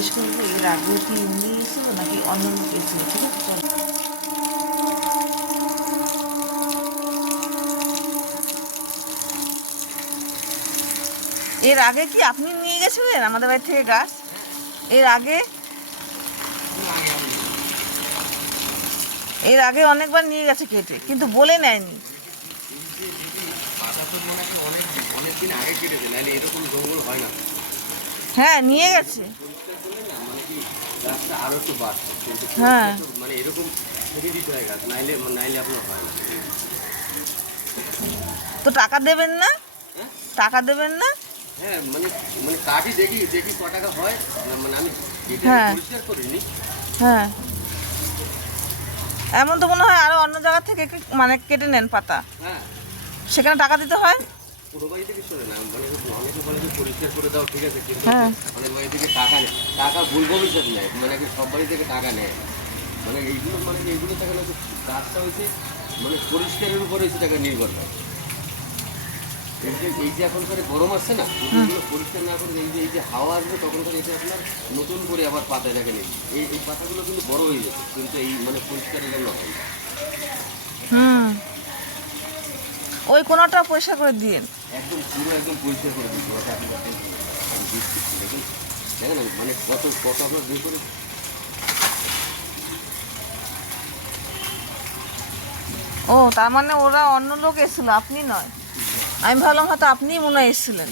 জিজ্ঞেস করবো এর আগে কি নিয়ে এসেছিল নাকি অন্য লোক এসেছিল। ঠিক আছে, চলো। এর আগে কি আপনি নিয়ে গেছিলেন আমাদের বাড়ি থেকে গাছ? এর আগে অনেকবার নিয়ে গেছে কেটে, কিন্তু বলে নেয়নি। হ্যাঁ, নিয়ে গেছে। হ্যাঁ, তো টাকা দেবেন না? টাকা দেবেন না? হ্যাঁ, মানে মানে কাটি দেখি দেখি ক টাকা হয়, মানে আমি হ্যাঁ পরিষ্কার করিনি। হ্যাঁ, এমন তো মনে হয় আরো অন্য জায়গা থেকে মানে কেটে নেন পাতা, হ্যাঁ, সেখানে টাকা দিতে হয়। পুরো বাড়ি থেকে শোনে না, মানে অনেকে বলে যে পরিষ্কার করে দাও, ঠিক আছে, কিন্তু হ্যাঁ, অনেক বাড়ি থেকে টাকা নেয়, টাকা ভুল ভবিষ্যৎ নেয়, মানে কি সব বাড়ি থেকে টাকা নেয়, মানে এইগুলো মানে এইগুলো টাকা না, কাজটা হয়েছে মানে পরিষ্কারের উপর হয়েছে টাকা নির্ভর করে। এই যে এখন করে গরম আসছে না, এগুলো পরিষ্কার না করে এই যে হাওয়া আসবে তখন করে এটা আপনার নতুন করে আবার পাতা দেখেন, এই পাতাগুলো কিন্তু বড় হয়ে যাবে, কিন্তু এই মানে পরিষ্কারের জন্য হয়। ওই কোনোটা পয়সা করে দিন। একদম পুরো একদম পরিষ্কার করে দিচ্ছি, ওটা আপনি দেখুন, দেখেন না মানে কত কত আপনার বের করে। ও, তার মানে ওরা অন্য লোক এসেছিল, আপনি নয়। আমি ভাবলাম হয়তো আপনিই মনে হয় এসেছিলেন।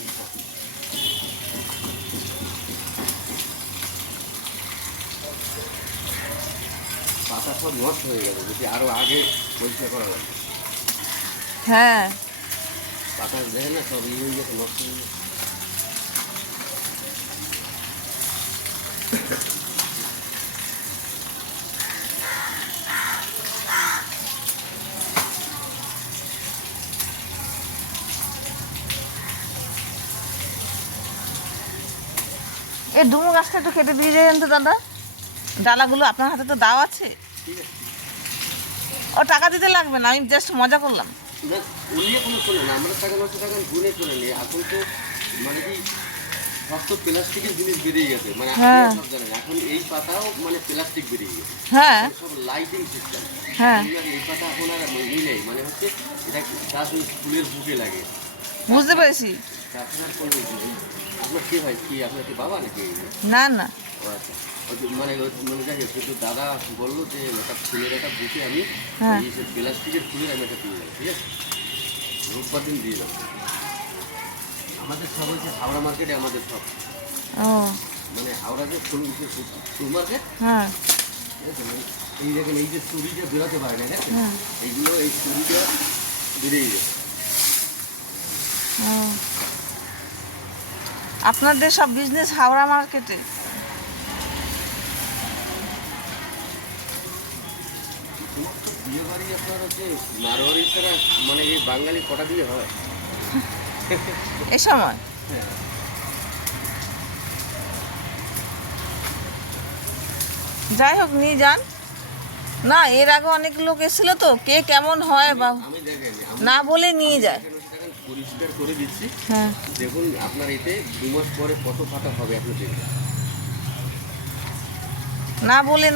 পাতা সব নষ্ট হয়ে গেছে, যদি আরো আগে পরিষ্কার করা লাগে। হ্যাঁ, পাতা দেখেন না সব ইয়ে হয়ে গেছে, নষ্ট হয়ে গেছে। এই ডুমু গাছটা একটু কেটে দিয়ে যাবেন তো দাদা, ডালাগুলো আপনার হাতে তো দাও আছে। ঠিক আছে, ও টাকা দিতে লাগবে না, আমি জাস্ট মজা করলাম। না উনিয়ে কোনো শোনে না, আমরা টাকা নষ্ট টাকা গুনে চলে নিই। এখন তো মানে কি সব তো প্লাস্টিকের জিনিস বেরিয়ে গেছে, মানে হ্যাঁ, আপনারা সব জানেন এখন এই পাতাও মানে প্লাস্টিক বেরিয়ে গেছে। হ্যাঁ, সব লাইটিং সিস্টেম। হ্যাঁ, এই পাতা এখন আর নেই, মানে হচ্ছে এটা গাছ ওই ফুলের বুকে লাগে। বুঝতে পেরেছি। আপনার কোন আপনার কে ভাই, কি আপনার কি বাবা নাকি? না না, ও আচ্ছা, মানে মানে যাই হোক, কিন্তু দাদা বললো যে একটা ফুলের একটা বুকে আমি হ্যাঁ, এই প্লাস্টিকের ফুলের আমি একটা দিয়ে যাবো, ঠিক আছে, রোববার দিন দিয়ে যাবো। আমাদের সব হচ্ছে হাওড়া মার্কেটে, আমাদের সব ও, মানে হাওড়া যে ফুল মার্কেট, হ্যাঁ, এই দেখেন এই যে চুরিটা বেরোতে পারে না, দেখেন হ্যাঁ, এইগুলো এই চুরিটা বেরিয়ে যায়। ও, আপনাদের সব বিজনেস হাওড়া মার্কেটে? বিয়ে বাড়ি আপনার হচ্ছে মারোয়ারি ছাড়া মানে এই বাঙালি কটা বিয়ে হয় এ সময়? হ্যাঁ, যাই হোক, নিয়ে যান না। এর আগে অনেক লোক এসেছিল তো, কে কেমন হয় বা আমি দেখেন না বলে নিয়ে যায়। পরিষ্কার করে দিচ্ছি, হ্যাঁ, দেখুন আপনার এতে 2 মাস পরে কত পাতা হবে আপনি দেখবেন।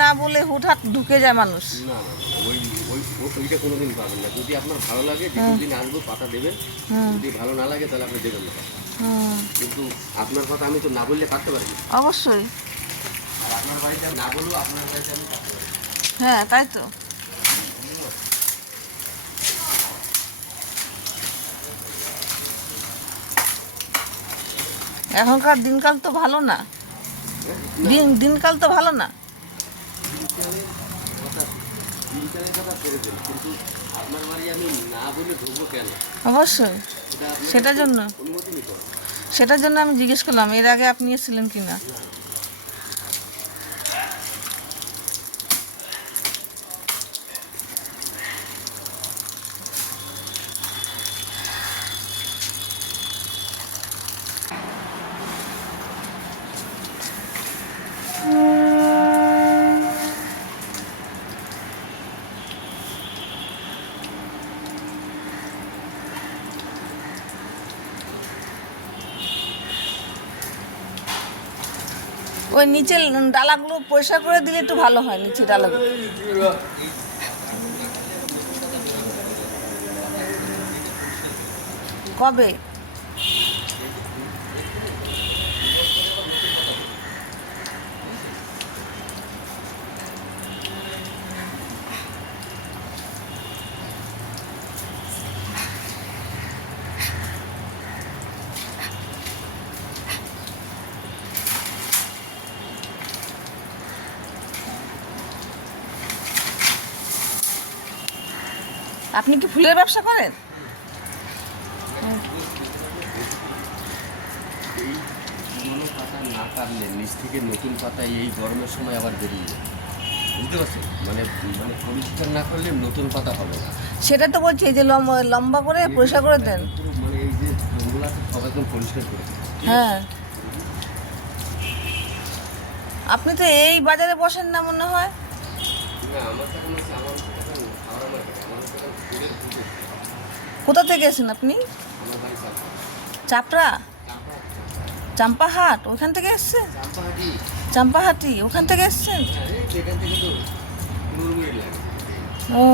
না বলে হুটহাট ঢুকে যায় মানুষ। না না না, ওইটা কোনোদিন পাবেন না। যদি আপনার ভালো লাগে যেদিন আসবো পাতা দেবেন, যদি ভালো না লাগে তাহলে আপনি দেবেন না পাতা। কিন্তু আপনার কথা আমি তো না বললে কাটতে পারি না। অবশ্যই। আর আপনার বাড়িতে না বলবো, আপনার বাড়িতে আমি কাটতে পারি। হ্যাঁ, তাই তো। এখনকার দিনকাল তো ভালো না, দিনকাল তো ভালো না। দিনকালের কথা ছেড়ে দিন, কিন্তু আপনার বাড়ি আমি না বলে ঢুকবো কেন? অবশ্যই, সেটার জন্য অনুমতি নিতে হবে। সেটার জন্য আমি জিজ্ঞেস করলাম এর আগে আপনি এসেছিলেন কিনা। ওই নিচের ডালাগুলো পরিষ্কার করে দিলে একটু ভালো হয়, নিচে ডালাগুলো। কবে? আপনি কি ফুলের ব্যবসা করেন? এই পুরোনো পাতা না কাটলে নিচ থেকে নতুন পাতা এই গরমের সময় আবার বেরিয়ে যায়, বুঝতে পারছেন? মানে মানে পরিষ্কার না করলে নতুন পাতা হবে না। সেটা তো বলছি, এই যে লম্বা করে পরিষ্কার করে দেন। পুরো মানে এই যে জঙ্গল আছে সব একদম পরিষ্কার করে দিন। হ্যাঁ, আপনি তো এই বাজারে বসেন না মনে হয়। না আমার কাছে মনে হচ্ছে আমার কাছে খাওয়ার মার্কেট আমার কাছে ফুলের পুজো। কোথা থেকে এসেছেন আপনি? আমার বাড়ি চাপড়া, চাম্পাহাট, ওখান থেকে এসছেন? চাম্পাহাটি। চাম্পাহাটি, ওখান থেকে এসছেন? এখান থেকে তো 15 মিনিট লাগে। ও